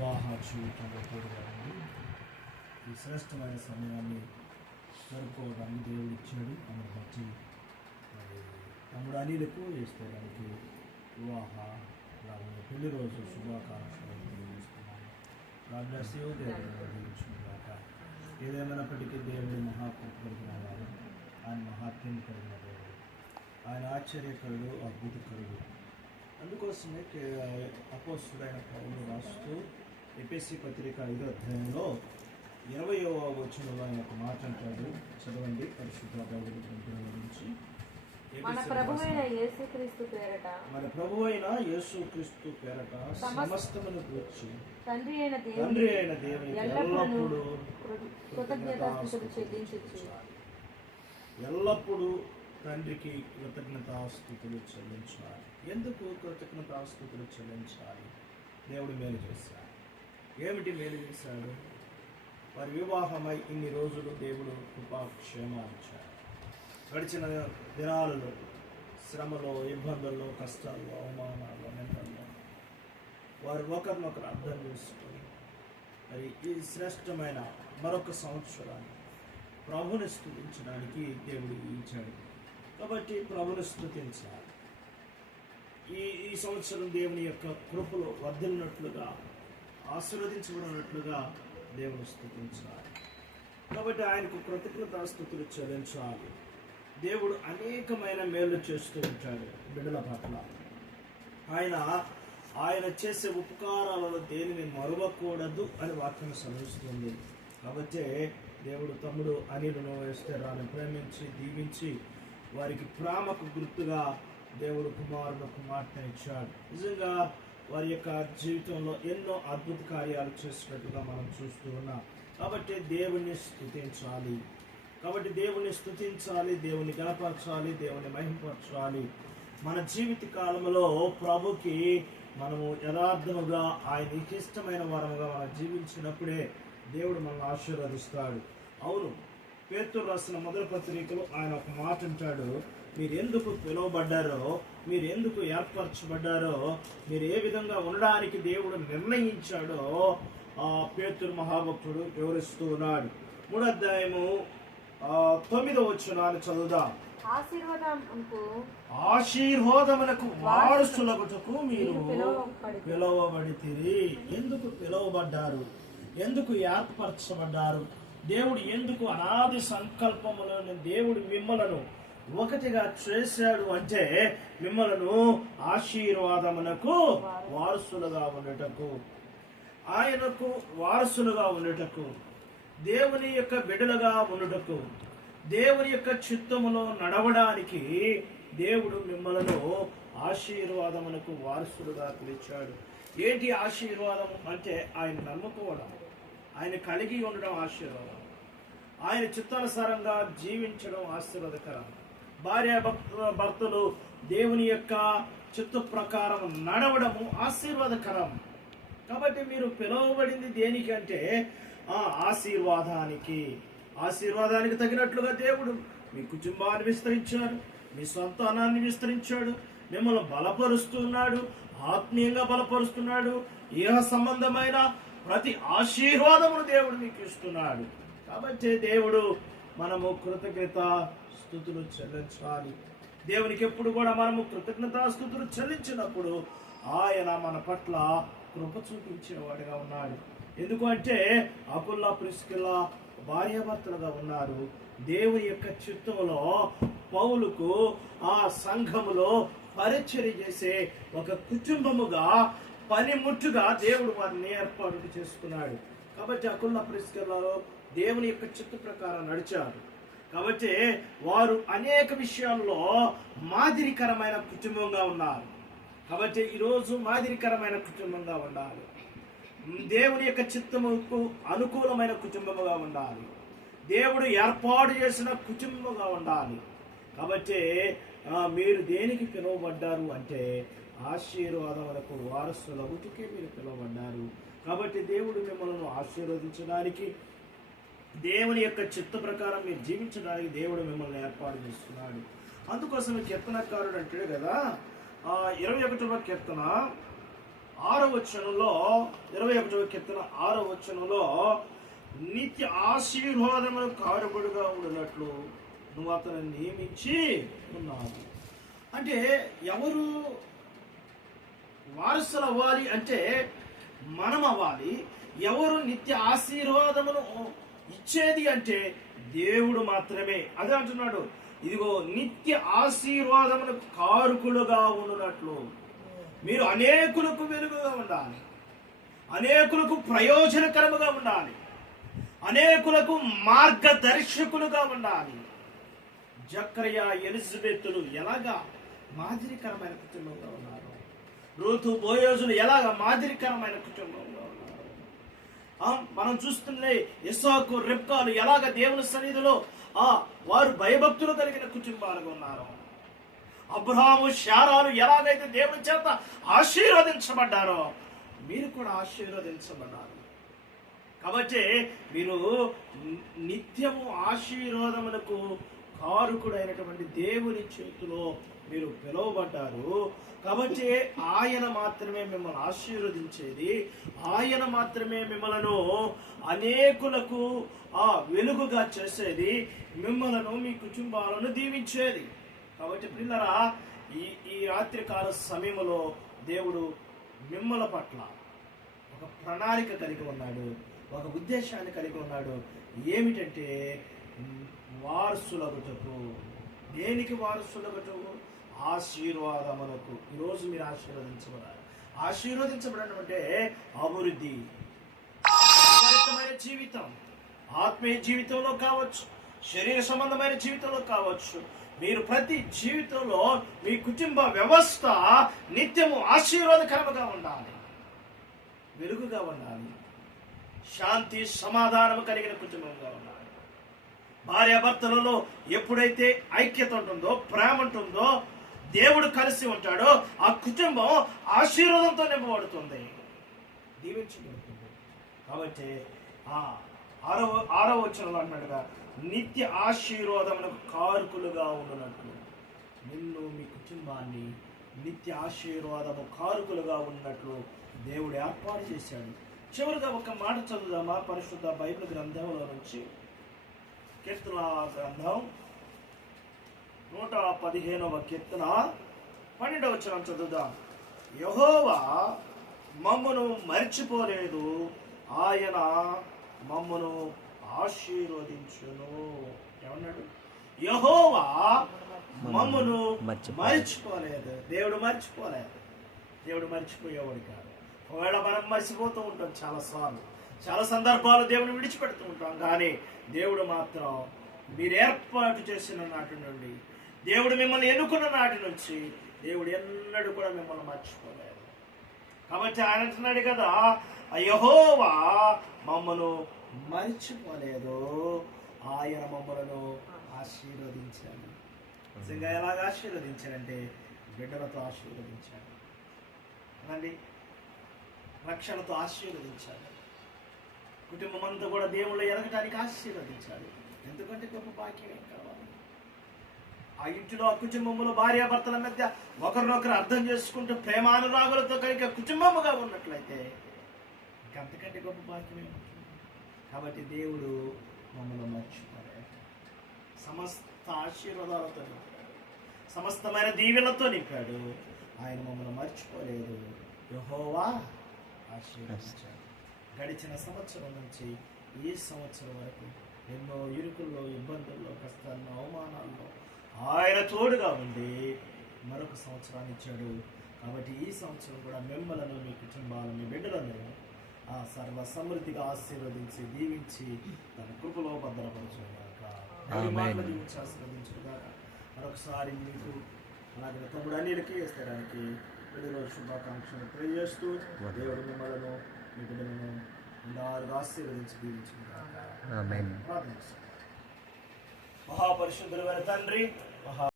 వివాహ జీవితంలో తోడుగారండి. ఈ శ్రేష్టమైన సమయాన్ని జరుపుకోవడానికి దేవుడు ఇచ్చాడు. అందుని బట్టి మరి తమ్ముడు అనిలకు చేసుకోవడానికి వివాహ అలాగే పెళ్లి రోజు శుభాకాంక్షలు తెలియజేస్తున్నాను. గాడ్ దేవుడు దీవించుగాక. ఏదేమైనప్పటికీ దేవుడి మహాకృప కలిగిన వారు, ఆయన మహాత్మ్యం కలిగిన దేవుడు, ఆయన ఆశ్చర్యకరుడు, అద్భుతకరుడు. అందుకోసమే అపోస్తుడైన పౌలు రాస్తూ ఎఫెసీ పత్రిక 5వ అధ్యాయంలో 20వ వచనంలో ఆయన ఒక మాట అంటాడు. చదవండి పరిశుద్ధ బైబిల్ గ్రంథం నుంచి. మన ప్రభువైన యేసుక్రీస్తు పేరట సమస్తమును గూర్చి తండ్రి అయిన దేవునికి ఎల్లప్పుడూ కృతజ్ఞతాస్తుతులు చెల్లించుచు. ఎల్లప్పుడూ తండ్రికి కృతజ్ఞతాస్తుతులు చెల్లించాలి. ఎందుకు కృతజ్ఞతాస్తుతులు చెల్లించాలి? దేవుడు మేలు చేశాడు. ఏమిటి మేలు చేశాడు? వారి వివాహమై ఇన్ని రోజులు దేవుడు కృపాక్షేమాలు ఇచ్చాడు. గడిచిన దినాలలో శ్రమలో, ఇబ్బందుల్లో, కష్టాల్లో, అవమానాల్లో, నిందల్లో వారు ఒకరినొకరు అర్థం చేసుకొని మరి ఈ శ్రేష్టమైన మరొక సంవత్సరాన్ని ప్రభుని స్తుతించడానికి దేవుడు ఇచ్చాడు. కాబట్టి ప్రభుని స్తుతించాలి. ఈ సంవత్సరం దేవుని యొక్క కృపలో వర్ధిల్లినట్లుగా, ఆశీర్వదించబడినట్లుగా దేవుని స్తుతించాలి. కాబట్టి ఆయనకు కృతజ్ఞతాస్తుతులు చెల్లించాలి. దేవుడు అనేకమైన మేలు చేస్తూ ఉంటాడు బిడ్డల పట్ల. ఆయన చేసే ఉపకారాలలో దేనిని మరువకూడదు అని వాక్యం సెలవిస్తుంది. కాబట్టి దేవుడు తమ్ముడు అనిలను ఎస్తేరాను ప్రేమించి దీవించి వారికి ప్రేమకు గుర్తుగా దేవుడు కుమార్తెను ఇచ్చాడు. నిజంగా వారి యొక్క జీవితంలో ఎన్నో అద్భుత కార్యాలు చేసినట్టుగా మనం చూస్తూ ఉన్నాం. కాబట్టి దేవుణ్ణి స్తుతించాలి. దేవుని గణపరచాలి, దేవుని మహిమపరచాలి. మన జీవిత కాలంలో ప్రభుకి మనము యథార్థముగా ఆయనకి ఇష్టమైన వారముగా మనం జీవించినప్పుడే దేవుడు మనల్ని ఆశీర్వదిస్తాడు. అవును, పేతురు రాసిన మొదటి పత్రికలో ఆయన ఒక మాట అంటాడు. మీరు ఎందుకు పిలువబడ్డారో, మీరు ఎందుకు ఏర్పరచబడ్డారో, మీరు ఏ విధంగా ఉండడానికి దేవుడు నిర్ణయించాడో పేతురు మహాభక్తుడు వివరిస్తూ ఉన్నాడు. 3వ అధ్యాయము 9వ వచనాన్ని చదువుదాం. ఆశీర్వాదమునకు వారసులగుటకు మీరు పిలువబడితిరి. ఎందుకు పిలువబడ్డారు? ఎందుకు ఏర్పరచబడ్డారు? దేవుడు ఎందుకు అనాది సంకల్పములను దేవుడు మిమ్మలను ఒకటిగా చేశాడు అంటే మిమ్మలను ఆశీర్వాదమునకు వారసులుగా ఉండటకు, ఆయనకు వారసులుగా ఉండటకు, దేవుని యొక్క బిడ్డలుగా ఉండటకు, దేవుని యొక్క చిత్తములో నడవడానికి దేవుడు మిమ్మలను ఆశీర్వాదమునకు వారసులుగా పిలిచాడు. ఏంటి ఆశీర్వాదం అంటే? ఆయన నమ్ముకోవడం, ఆయన కలిగి ఉండడం ఆశీర్వాదం, ఆయన చిత్తానుసారంగా జీవించడం ఆశీర్వాదకరం. భర్తలు దేవుని యొక్క చిత్త ప్రకారం నడవడము ఆశీర్వాదకరం. కాబట్టి మీరు పిలువబడింది దేనికంటే ఆశీర్వాదానికి తగినట్లుగా దేవుడు మీ కుటుంబాన్ని విస్తరించాడు, మీ సంతానాన్ని విస్తరించాడు, మిమ్మల్ని బలపరుస్తున్నాడు, ఆత్మీయంగా బలపరుస్తున్నాడు. ఇహ సంబంధమైన ప్రతి ఆశీర్వాదమును దేవుడు మీకు ఇస్తున్నాడు. కాబట్టి దేవుడు మనము కృతజ్ఞతాస్తుతులు చెల్లించాలి. దేవునికి ఎప్పుడు కూడా మనము కృతజ్ఞతాస్తుతులు చెల్లించినప్పుడు ఆయన మన పట్ల కృప చూపించిన వాడిగా ఉన్నాడు. ఎందుకంటే అకుల్లా ప్రిస్కిల్లా భార్యాభర్తలుగా ఉన్నారు. దేవుని యొక్క చిత్తములో పౌలుకు ఆ సంఘములో పరిచర్య చేసే ఒక కుటుంబముగా, పనిముట్టుగా దేవుడు వారిని ఏర్పాటు చేసుకున్నాడు. కాబట్టి అకుల్లా ప్రిస్కిల్లాలో దేవుని యొక్క చిత్త ప్రకారం నడిచారు. కాబట్టి వారు అనేక విషయాల్లో మాదిరికరమైన కుటుంబంగా ఉన్నారు. కాబట్టి ఈరోజు మాదిరికరమైన కుటుంబంగా ఉండాలి. దేవుని యొక్క చిత్తముకు అనుకూలమైన కుటుంబముగా ఉండాలి. దేవుడు ఏర్పాటు చేసిన కుటుంబంగా ఉండాలి. కాబట్టి మీరు దేనికి పిలువబడ్డారు అంటే ఆశీర్వాదములకు వారసులగుటకే మీరు పిలువబడ్డారు. కాబట్టి దేవుడు మిమ్మల్ని ఆశీర్వదించడానికి, దేవుని యొక్క చిత్త ప్రకారం మీరు జీవించడానికి దేవుడు మిమ్మల్ని ఏర్పాటు చేస్తున్నాడు. అందుకోసం కీర్తనకారుడు అంటాడు కదా, 21వ కీర్తన 6వ వచనంలో 21 61వ కీర్తన 6వ వచనంలో నిత్య ఆశీర్వాదమును కారకుడుగా ఉండినట్లు నువ్వు అతను నియమించి ఉన్నావు. అంటే ఎవరు వారసులు అవ్వాలి అంటే మనం అవ్వాలి. ఎవరు నిత్య ఆశీర్వాదమును ఇచ్చేది అంటే దేవుడు మాత్రమే. అదే అంటున్నాడు, ఇదిగో నిత్య ఆశీర్వాదములకు కారకులుగా ఉండునట్లు మీరు అనేకులకు వెలుగుగా ఉండాలి, అనేకులకు ప్రయోజనకరముగా ఉండాలి, అనేకులకు మార్గదర్శకులుగా ఉండాలి. జకర్యా ఎలిజబెతులు ఎలాగా మాదిరికరమైన కుటుంబంగా ఉన్నారు. రూతు బోయోజులు ఎలాగా మాదిరికరమైన కుటుంబంగా ఉన్నారు. మనం చూస్తుండే ఇస్సాకు రెబ్కాలు ఎలాగ దేవుని సన్నిధిలో వారు భయభక్తులు కలిగిన కుటుంబాలుగా ఉన్నారు. అబ్రహాము శారాలు ఎలాగైతే దేవుని చేత ఆశీర్వదించబడ్డారో మీరు కూడా ఆశీర్వదించబడ్డారు. కాబట్టి మీరు నిత్యము ఆశీర్వాదములకు కారకుడైనటువంటి దేవుని చేతిలో మీరు పిలువబడ్డారు. కాబట్టి ఆయన మాత్రమే మిమ్మల్ని ఆశీర్వదించేది, ఆయన మాత్రమే మిమ్మలను అనేకులకు వెలుగుగా చేసేది, మిమ్మలను మీ కుటుంబాలను దీవించేది. కాబట్టి పిల్లరా, ఈ రాత్రికాల సమయంలో దేవుడు మిమ్మల పట్ల ఒక ప్రణాళిక కలిగి ఉన్నాడు, ఒక ఉద్దేశాన్ని కలిగి ఉన్నాడు. ఏమిటంటే వారసులగుటకు. దేనికి వారసులగుటకు? ఆశీర్వాదములకు. ఈరోజు మీరు ఆశీర్వదించబడాలి. ఆశీర్వదించబడడం అంటే అభివృద్ధి, జీవితం, ఆత్మీయ జీవితంలో కావచ్చు, శరీర సంబంధమైన జీవితంలో కావచ్చు, మీరు ప్రతి జీవితంలో మీ కుటుంబ వ్యవస్థ నిత్యము ఆశీర్వాదకరముగా ఉండాలి, వెలుగుగా ఉండాలి, శాంతి సమాధానము కలిగిన కుటుంబంగా ఉండాలి. భార్యాభర్తలలో ఎప్పుడైతే ఐక్యత ఉంటుందో, ప్రేమ ఉంటుందో, దేవుడు కలిసి ఉంటాడో ఆ కుటుంబం ఆశీర్వాదంతో నింపబడుతుంది, దీవించబడుతుంది. కాబట్టి ఆరవ వచనంలో అన్నాడుగా, నిత్య ఆశీర్వాదమునకు కారకులుగా ఉండునట్లు నిన్ను మీ కుటుంబాన్ని నిత్య ఆశీర్వాదము కారకులుగా ఉన్నట్లు దేవుడు ఏర్పాటు చేశాడు. చివరిగా ఒక మాట చదువుదామా పరిశుద్ధ బైబిల్ గ్రంథంలో నుంచి. కీర్తన గ్రంథం 115వ కీర్తన 12వ వచనం చదువుదాం. యెహోవా మమ్మును మర్చిపోలేదు, ఆయన మమ్మును ఆశీర్వదించును. ఏమన్నాడు? యెహోవా మమ్మును మర్చిపోలేదు. దేవుడు మర్చిపోలేదు. దేవుడు మర్చిపోయేవాడు కాదు. ఒకవేళ మనం మర్చిపోతూ ఉంటాం చాలా సందర్భాలు దేవుని విడిచిపెడుతూ ఉంటాం. కానీ దేవుడు మాత్రం మీరు ఏర్పాటు చేసిన నాటి నుండి, దేవుడు మిమ్మల్ని ఎన్నుకున్న నాటి నుంచి దేవుడు ఎన్నడూ కూడా మిమ్మల్ని మర్చిపోలేదు. కాబట్టి ఆయన అంటున్నాడు కదా, యెహోవా మమ్మను మర్చిపోలేదు, ఆయన మమ్మలను ఆశీర్వదించాడు. నిజంగా ఎలాగ ఆశీర్వదించాడంటే బిడ్డలతో ఆశీర్వదించాడు, అండి రక్షణతో ఆశీర్వదించాడు, కుటుంబం అంతా కూడా దేవుళ్ళు ఎదగటానికి ఆశీర్వదించాడు. ఎందుకంటే గొప్ప భాగ్యం ఏం కావాలి? ఆ ఇంటిలో ఆ కుటుంబంలో భార్యాభర్తల మధ్య ఒకరినొకరు అర్థం చేసుకుంటూ ప్రేమానురాగులతో కలిగే కుటుంబముగా ఉన్నట్లయితే అంతకంటే గొప్ప భాగ్యం ఏముంటుంది? కాబట్టి దేవుడు మమ్మల్ని మర్చిపోలేదు. సమస్త ఆశీర్వాదాలతో నింపాడు, సమస్తమైన దీవెనతో నింపాడు. ఆయన మమ్మల్ని మర్చిపోలేదు. యెహోవా ఆశీర్వదించాడు. గడిచిన సంవత్సరం నుంచి ఈ సంవత్సరం వరకు ఎన్నో ఇరుకుల్లో, ఇబ్బందుల్లో, కష్టాల్లో, అవమానాల్లో ఆయన తోడుగా ఉండి మరొక సంవత్సరాన్ని ఇచ్చాడు. కాబట్టి ఈ సంవత్సరం కూడా మిమ్మలను, మీ కుటుంబాలను, మీ బిడ్డలను సర్వ సమృద్ధిగా ఆశీర్వదించి దీవించి తన కృపలో భద్రపరచుగాక. దీవించి ఆశీర్వదించుగాక. మరొకసారి మీకు అలాగే తమ్ముడు అన్నిటికీ వేస్తాడానికి ప్రతిరోజు శుభాకాంక్షలు తెలియజేస్తూ దేవుడు మిమ్మలను, మీ బిడ్డలను ఇలాగా ఆశీర్వదించి దీవించుగాక. ప్రార్థించారు. మహాపరిశుద్ధుడైన తండ్రి,